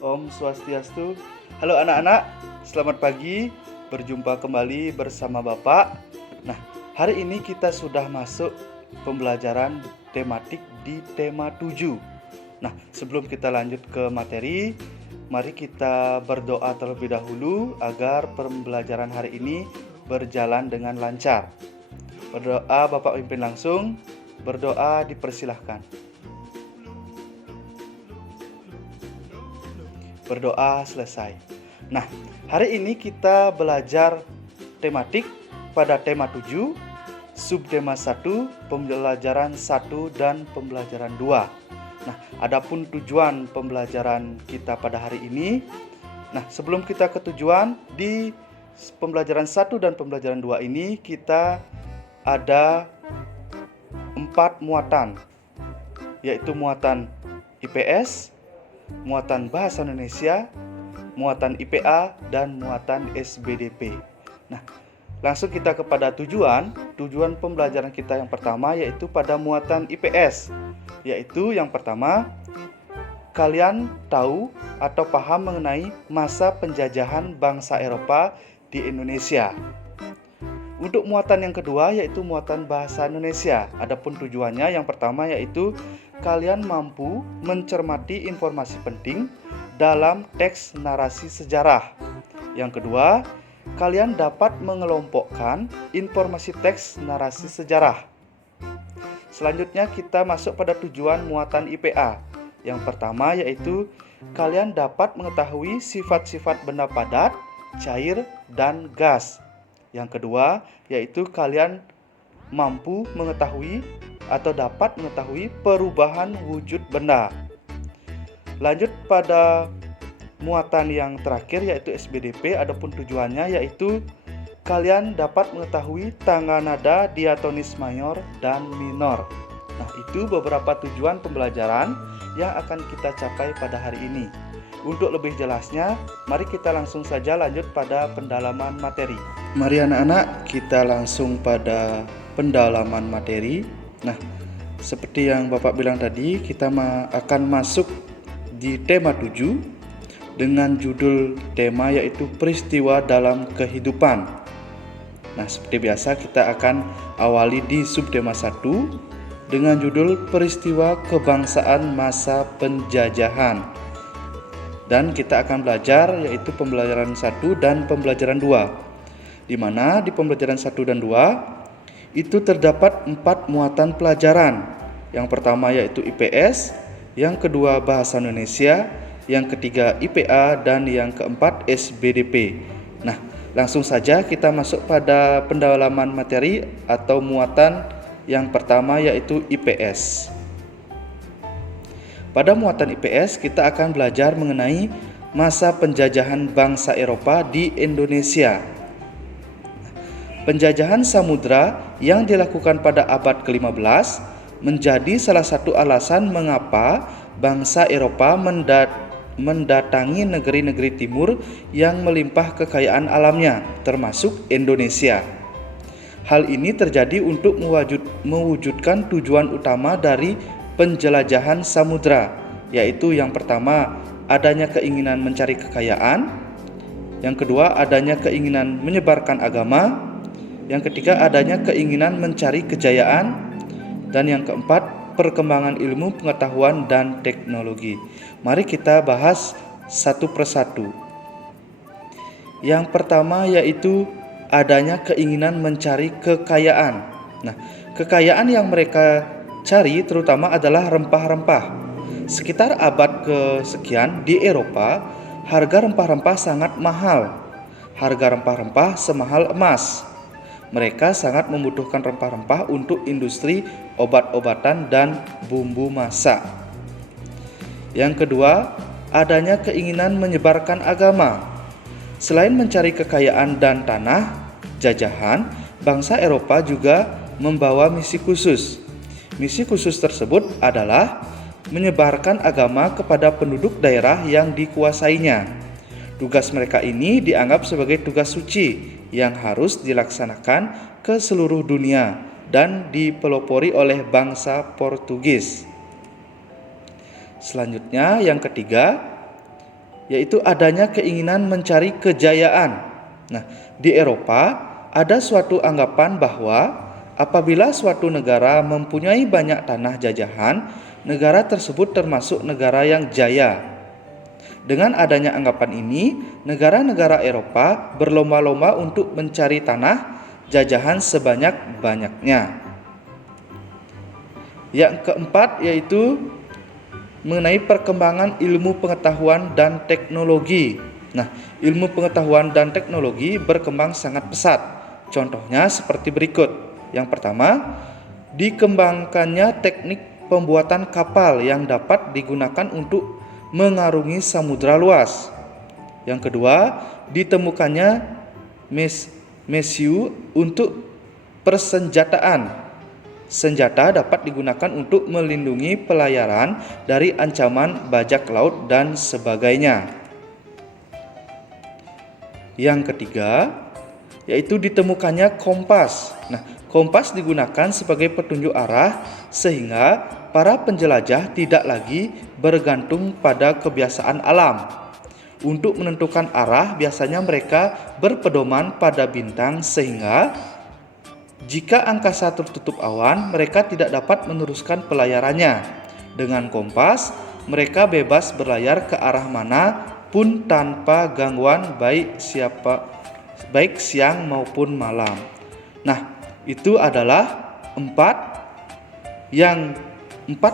Om Swastiastu. Halo anak-anak, selamat pagi. Berjumpa kembali bersama Bapak. Nah, hari ini kita sudah masuk pembelajaran tematik di tema 7. Nah, sebelum kita lanjut ke materi, mari kita berdoa terlebih dahulu agar pembelajaran hari ini berjalan dengan lancar. Berdoa Bapak pimpin langsung, berdoa dipersilahkan. Berdoa selesai. Nah, hari ini kita belajar tematik pada tema 7, subtema 1, pembelajaran 1 dan pembelajaran 2. Nah, adapun tujuan pembelajaran kita pada hari ini. Nah, sebelum kita ke tujuan, di pembelajaran 1 dan pembelajaran 2 ini kita ada 4 muatan, yaitu muatan IPS, muatan Bahasa Indonesia, muatan IPA, dan muatan SBDP. Nah, langsung kita kepada tujuan. Tujuan pembelajaran kita yang pertama yaitu pada muatan IPS. Yaitu yang pertama, kalian tahu atau paham mengenai masa penjajahan bangsa Eropa di Indonesia. Untuk muatan yang kedua yaitu muatan Bahasa Indonesia. Adapun tujuannya yang pertama yaitu kalian mampu mencermati informasi penting dalam teks narasi sejarah. Yang kedua, kalian dapat mengelompokkan informasi teks narasi sejarah. Selanjutnya kita masuk pada tujuan muatan IPA. Yang pertama yaitu kalian dapat mengetahui sifat-sifat benda padat, cair, dan gas. Yang kedua yaitu kalian mampu mengetahui atau dapat mengetahui perubahan wujud benda. Lanjut pada muatan yang terakhir yaitu SBDP. Adapun tujuannya yaitu kalian dapat mengetahui tangga nada diatonis mayor dan minor. Nah, itu beberapa tujuan pembelajaran yang akan kita capai pada hari ini. Untuk lebih jelasnya, mari kita langsung saja lanjut pada pendalaman materi. Mari anak-anak, kita langsung pada pendalaman materi. Nah, seperti yang Bapak bilang tadi, kita akan masuk di tema 7 dengan judul tema yaitu peristiwa dalam kehidupan. Nah, seperti biasa kita akan awali di subtema 1 dengan judul peristiwa kebangsaan masa penjajahan. Dan kita akan belajar yaitu pembelajaran 1 dan pembelajaran 2. Di mana di pembelajaran 1 dan 2 itu terdapat 4 muatan pelajaran. Yang pertama yaitu IPS, yang kedua Bahasa Indonesia, yang ketiga IPA, dan yang keempat SBDP. Nah, langsung saja kita masuk pada pendalaman materi atau muatan yang pertama yaitu IPS. Pada muatan IPS kita akan belajar mengenai masa penjajahan bangsa Eropa di Indonesia. Penjajahan samudra yang dilakukan pada abad ke-15 menjadi salah satu alasan mengapa bangsa Eropa mendatangi negeri-negeri timur yang melimpah kekayaan alamnya, termasuk Indonesia. Hal ini terjadi untuk mewujudkan tujuan utama dari penjelajahan samudra, yaitu yang pertama adanya keinginan mencari kekayaan, yang kedua adanya keinginan menyebarkan agama, yang ketiga adanya keinginan mencari kejayaan, dan yang keempat perkembangan ilmu pengetahuan dan teknologi. Mari kita bahas satu persatu. Yang pertama yaitu adanya keinginan mencari kekayaan. Nah, kekayaan yang mereka cari terutama adalah rempah-rempah. Sekitar abad kesekian di Eropa, harga rempah-rempah sangat mahal. Harga rempah-rempah semahal emas. Mereka sangat membutuhkan rempah-rempah untuk industri obat-obatan dan bumbu masak. Yang kedua, adanya keinginan menyebarkan agama. Selain mencari kekayaan dan tanah jajahan, bangsa Eropa juga membawa misi khusus. Misi khusus tersebut adalah menyebarkan agama kepada penduduk daerah yang dikuasainya. Tugas mereka ini dianggap sebagai tugas suci yang harus dilaksanakan ke seluruh dunia dan dipelopori oleh bangsa Portugis. Selanjutnya yang ketiga, yaitu adanya keinginan mencari kejayaan. Nah, di Eropa ada suatu anggapan bahwa apabila suatu negara mempunyai banyak tanah jajahan, negara tersebut termasuk negara yang jaya. Dengan adanya anggapan ini, negara-negara Eropa berlomba-lomba untuk mencari tanah jajahan sebanyak-banyaknya. Yang keempat yaitu mengenai perkembangan ilmu pengetahuan dan teknologi. Nah, ilmu pengetahuan dan teknologi berkembang sangat pesat. Contohnya seperti berikut. Yang pertama, dikembangkannya teknik pembuatan kapal yang dapat digunakan untuk mengarungi samudra luas. Yang kedua, ditemukannya mesiu untuk persenjataan. Senjata dapat digunakan untuk melindungi pelayaran dari ancaman bajak laut dan sebagainya. Yang ketiga, yaitu ditemukannya kompas. Nah, kompas digunakan sebagai petunjuk arah sehingga para penjelajah tidak lagi bergantung pada kebiasaan alam. Untuk menentukan arah, biasanya mereka berpedoman pada bintang sehingga jika angkasa tertutup awan, mereka tidak dapat meneruskan pelayarannya. Dengan kompas, mereka bebas berlayar ke arah mana pun tanpa gangguan baik siang maupun malam. Nah, itu adalah empat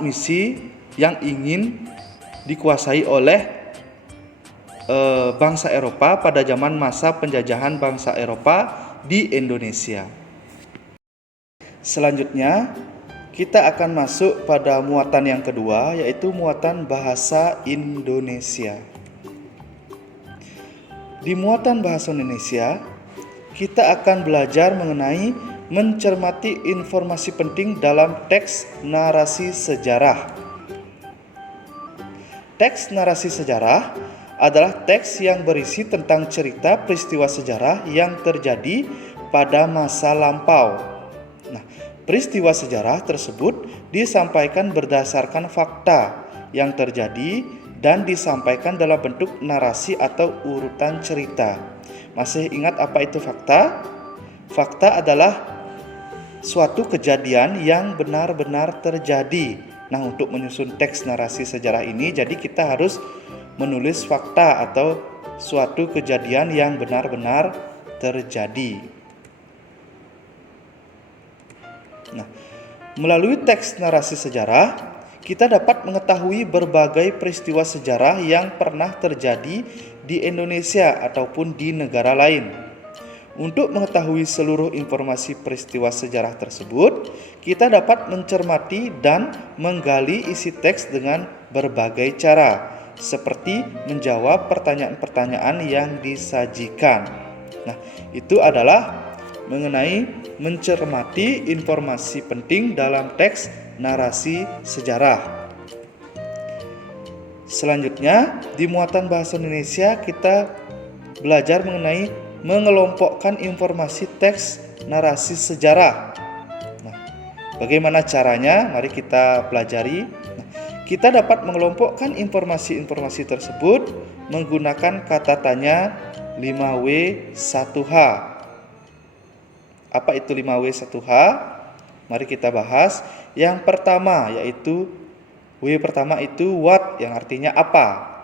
misi yang ingin dikuasai oleh bangsa Eropa pada zaman masa penjajahan bangsa Eropa di Indonesia. Selanjutnya, kita akan masuk pada muatan yang kedua, yaitu muatan bahasa Indonesia. Di muatan bahasa Indonesia, kita akan belajar mengenai mencermati informasi penting dalam teks narasi sejarah. Teks narasi sejarah adalah teks yang berisi tentang cerita peristiwa sejarah yang terjadi pada masa lampau. Nah, peristiwa sejarah tersebut disampaikan berdasarkan fakta yang terjadi dan disampaikan dalam bentuk narasi atau urutan cerita. Masih ingat apa itu fakta? Fakta adalah suatu kejadian yang benar-benar terjadi. Nah, untuk menyusun teks narasi sejarah ini, jadi kita harus menulis fakta atau suatu kejadian yang benar-benar terjadi. Nah, melalui teks narasi sejarah, kita dapat mengetahui berbagai peristiwa sejarah yang pernah terjadi di Indonesia ataupun di negara lain. Untuk mengetahui seluruh informasi peristiwa sejarah tersebut, kita dapat mencermati dan menggali isi teks dengan berbagai cara, seperti menjawab pertanyaan-pertanyaan yang disajikan. Nah, itu adalah mengenai mencermati informasi penting dalam teks narasi sejarah. Selanjutnya, di muatan bahasa Indonesia kita belajar mengenai mengelompokkan informasi teks narasi sejarah. Nah, bagaimana caranya? Mari kita pelajari. Nah, kita dapat mengelompokkan informasi-informasi tersebut menggunakan kata tanya 5W1H. Apa itu 5W1H? Mari kita bahas. Yang pertama yaitu W pertama itu what, yang artinya apa.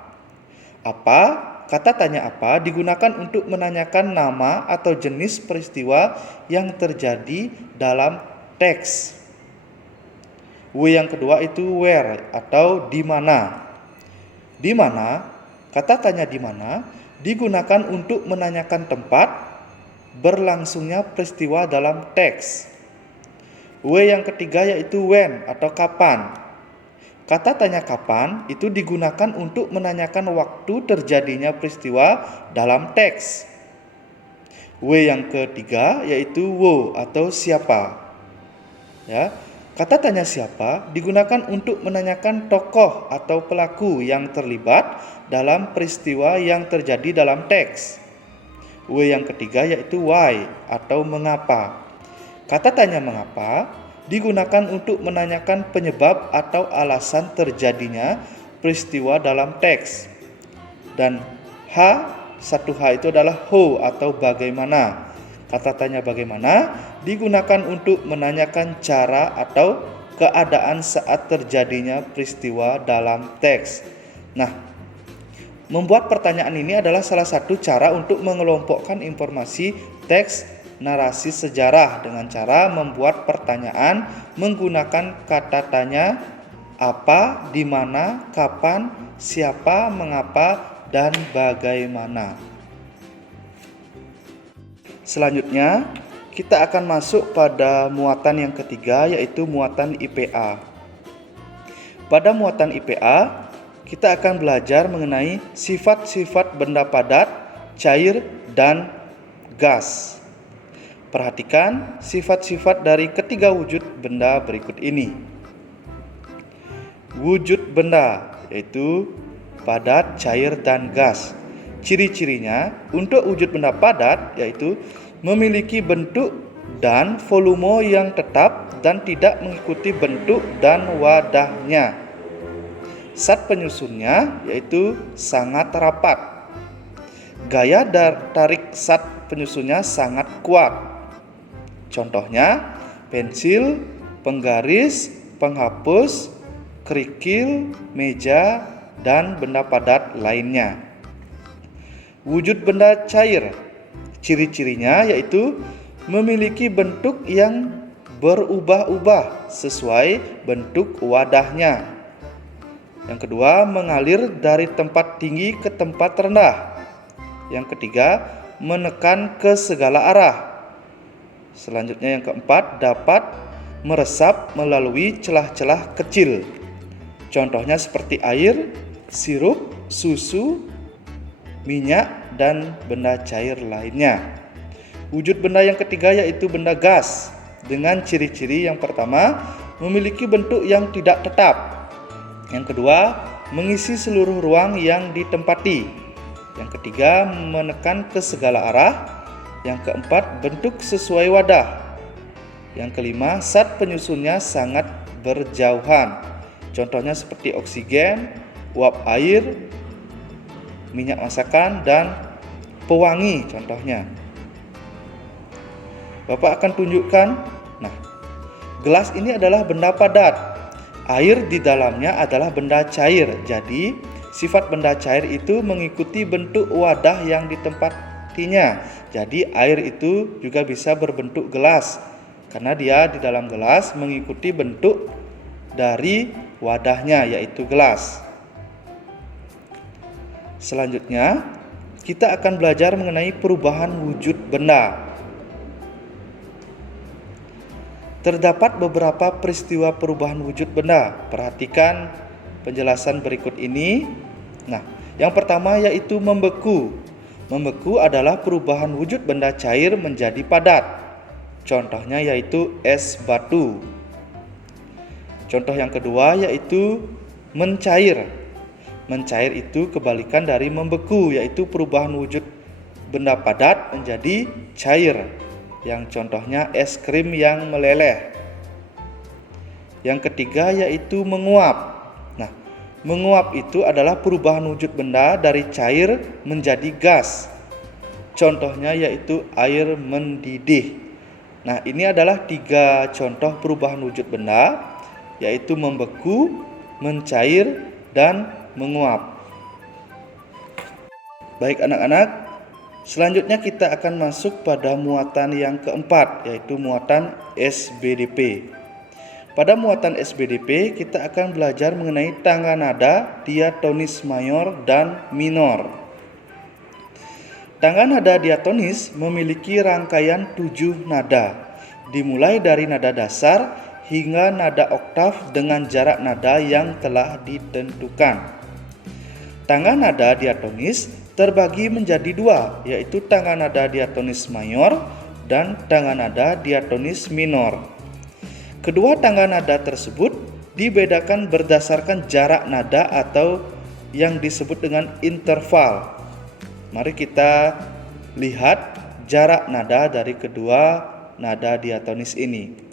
Apa, kata tanya apa digunakan untuk menanyakan nama atau jenis peristiwa yang terjadi dalam teks. W yang kedua itu where atau di mana. Di mana, kata tanya di mana digunakan untuk menanyakan tempat berlangsungnya peristiwa dalam teks. W yang ketiga yaitu when atau kapan. Kata tanya kapan itu digunakan untuk menanyakan waktu terjadinya peristiwa dalam teks. W yang ketiga yaitu wo atau siapa. Ya, kata tanya siapa digunakan untuk menanyakan tokoh atau pelaku yang terlibat dalam peristiwa yang terjadi dalam teks. W yang ketiga yaitu why atau mengapa. Kata tanya mengapa digunakan untuk menanyakan penyebab atau alasan terjadinya peristiwa dalam teks. Dan satu H itu adalah how atau bagaimana. Kata tanya bagaimana digunakan untuk menanyakan cara atau keadaan saat terjadinya peristiwa dalam teks. Nah, membuat pertanyaan ini adalah salah satu cara untuk mengelompokkan informasi teks narasi sejarah dengan cara membuat pertanyaan menggunakan kata tanya, apa, di mana, kapan, siapa, mengapa, dan bagaimana. Selanjutnya, kita akan masuk pada muatan yang ketiga, yaitu muatan IPA. Pada muatan IPA, kita akan belajar mengenai sifat-sifat benda padat, cair, dan gas. Perhatikan sifat-sifat dari ketiga wujud benda berikut ini. Wujud benda yaitu padat, cair, dan gas. Ciri-cirinya untuk wujud benda padat yaitu memiliki bentuk dan volume yang tetap dan tidak mengikuti bentuk dan wadahnya. Zat penyusunnya yaitu sangat rapat. Gaya tarik zat penyusunnya sangat kuat. Contohnya pensil, penggaris, penghapus, kerikil, meja, dan benda padat lainnya. Wujud benda cair, ciri-cirinya yaitu memiliki bentuk yang berubah-ubah sesuai bentuk wadahnya. Yang kedua, mengalir dari tempat tinggi ke tempat rendah. Yang ketiga, menekan ke segala arah. Selanjutnya yang keempat, dapat meresap melalui celah-celah kecil. Contohnya seperti air, sirup, susu, minyak, dan benda cair lainnya. Wujud benda yang ketiga yaitu benda gas dengan ciri-ciri yang pertama memiliki bentuk yang tidak tetap. Yang kedua, mengisi seluruh ruang yang ditempati. Yang ketiga, menekan ke segala arah. Yang keempat, bentuk sesuai wadah. Yang kelima, zat penyusunnya sangat berjauhan. Contohnya seperti oksigen, uap air, minyak masakan, dan pewangi contohnya. Bapak akan tunjukkan. Nah, gelas ini adalah benda padat. Air di dalamnya adalah benda cair. Jadi, sifat benda cair itu mengikuti bentuk wadah yang ditempatinya. Jadi, air itu juga bisa berbentuk gelas karena dia di dalam gelas mengikuti bentuk dari wadahnya yaitu gelas. Selanjutnya, kita akan belajar mengenai perubahan wujud benda. Terdapat beberapa peristiwa perubahan wujud benda. Perhatikan penjelasan berikut ini. Nah, yang pertama yaitu membeku. Membeku adalah perubahan wujud benda cair menjadi padat. Contohnya yaitu es batu. Contoh yang kedua yaitu mencair. Mencair itu kebalikan dari membeku, yaitu perubahan wujud benda padat menjadi cair. Yang contohnya es krim yang meleleh. Yang ketiga yaitu menguap. Nah, menguap itu adalah perubahan wujud benda dari cair menjadi gas. Contohnya yaitu air mendidih. Nah, ini adalah 3 contoh perubahan wujud benda, yaitu membeku, mencair, dan menguap. Baik anak-anak, selanjutnya kita akan masuk pada muatan yang keempat, yaitu muatan SBDP. Pada muatan SBDP kita akan belajar mengenai tangga nada diatonis mayor dan minor. Tangga nada diatonis memiliki rangkaian 7 nada, dimulai dari nada dasar hingga nada oktav dengan jarak nada yang telah ditentukan. Tangga nada diatonis terbagi menjadi 2, yaitu tangga nada diatonis mayor dan tangga nada diatonis minor. Kedua tangga nada tersebut dibedakan berdasarkan jarak nada atau yang disebut dengan interval. Mari kita lihat jarak nada dari kedua nada diatonis ini.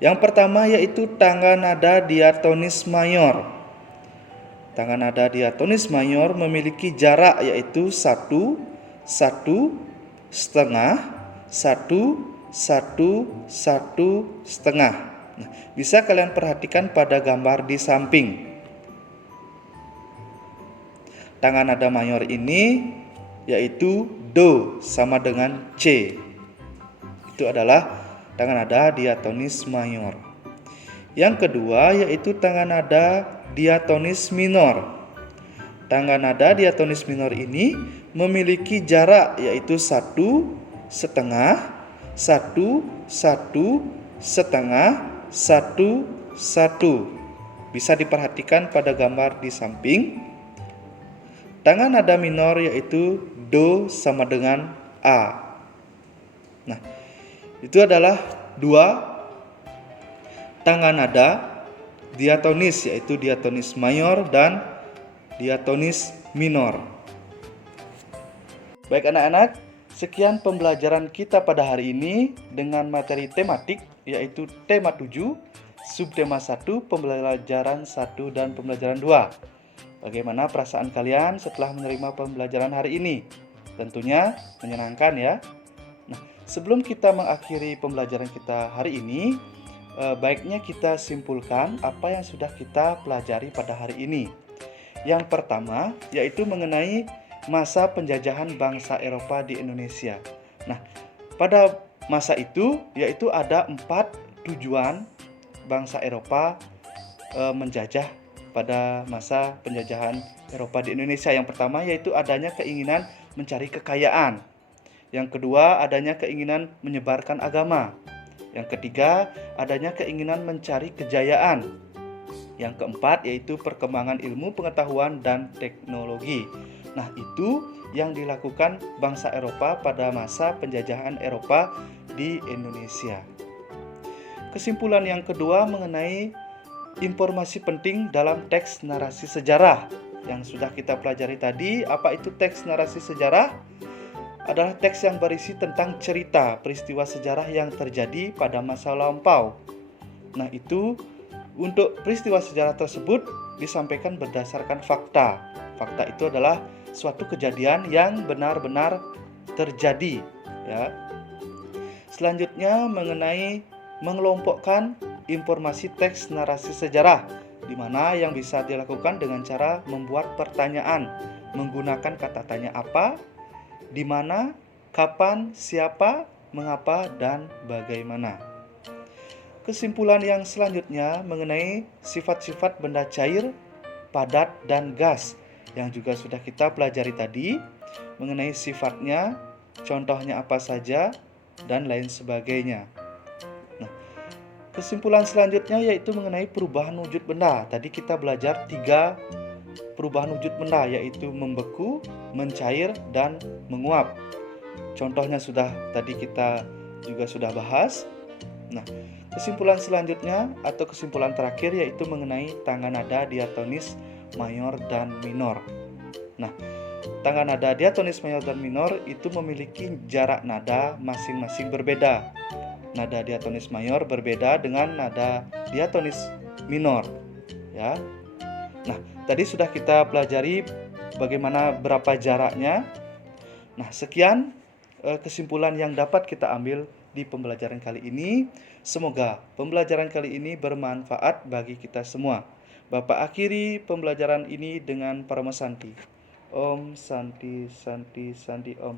Yang pertama yaitu tangga nada diatonis mayor. Tangan nada diatonis mayor memiliki jarak yaitu 1, 1, setengah, 1, 1, 1, setengah. Nah, bisa kalian perhatikan pada gambar di samping. Tangan nada mayor ini yaitu Do sama dengan C. Itu adalah tangan nada diatonis mayor. Yang kedua yaitu tangan nada diatonis minor. Tangan nada diatonis minor ini memiliki jarak yaitu 1, setengah, 1, 1, setengah, 1, 1. Bisa diperhatikan pada gambar di samping. Tangan nada minor yaitu Do sama dengan A. Nah, itu adalah dua tangan nada diatonis yaitu diatonis mayor dan diatonis minor. Baik anak-anak, sekian pembelajaran kita pada hari ini dengan materi tematik yaitu tema 7, subtema 1, pembelajaran 1 dan pembelajaran 2. Bagaimana perasaan kalian setelah menerima pembelajaran hari ini? Tentunya menyenangkan ya. Nah, sebelum kita mengakhiri pembelajaran kita hari ini, baiknya kita simpulkan apa yang sudah kita pelajari pada hari ini. Yang pertama yaitu mengenai masa penjajahan bangsa Eropa di Indonesia. Nah, pada masa itu yaitu ada 4 tujuan bangsa Eropa menjajah pada masa penjajahan Eropa di Indonesia. Yang pertama yaitu adanya keinginan mencari kekayaan. Yang kedua adanya keinginan menyebarkan agama. Yang ketiga, adanya keinginan mencari kejayaan. Yang keempat, yaitu perkembangan ilmu pengetahuan dan teknologi. Nah, itu yang dilakukan bangsa Eropa pada masa penjajahan Eropa di Indonesia. Kesimpulan yang kedua mengenai informasi penting dalam teks narasi sejarah. Yang sudah kita pelajari tadi, apa itu teks narasi sejarah? Adalah teks yang berisi tentang cerita peristiwa sejarah yang terjadi pada masa lampau. Nah, itu untuk peristiwa sejarah tersebut disampaikan berdasarkan fakta. Fakta itu adalah suatu kejadian yang benar-benar terjadi, ya. Selanjutnya mengenai mengelompokkan informasi teks narasi sejarah, di mana yang bisa dilakukan dengan cara membuat pertanyaan menggunakan kata tanya apa, di mana, kapan, siapa, mengapa, dan bagaimana. Kesimpulan yang selanjutnya mengenai sifat-sifat benda cair, padat, dan gas yang juga sudah kita pelajari tadi, mengenai sifatnya, contohnya apa saja, dan lain sebagainya. Nah, kesimpulan selanjutnya yaitu mengenai perubahan wujud benda. Tadi kita belajar 3 perubahan wujud benda yaitu membeku, mencair, dan menguap. Contohnya tadi kita juga sudah bahas. Nah, kesimpulan selanjutnya atau kesimpulan terakhir yaitu mengenai tangan nada diatonis mayor dan minor. Nah, tangan nada diatonis mayor dan minor itu memiliki jarak nada masing-masing berbeda. Nada diatonis mayor berbeda dengan nada diatonis minor, ya. Nah, tadi sudah kita pelajari bagaimana berapa jaraknya. Nah, sekian kesimpulan yang dapat kita ambil di pembelajaran kali ini. Semoga pembelajaran kali ini bermanfaat bagi kita semua. Bapak akhiri pembelajaran ini dengan Parama Santi. Om Santi Santi Santi Om.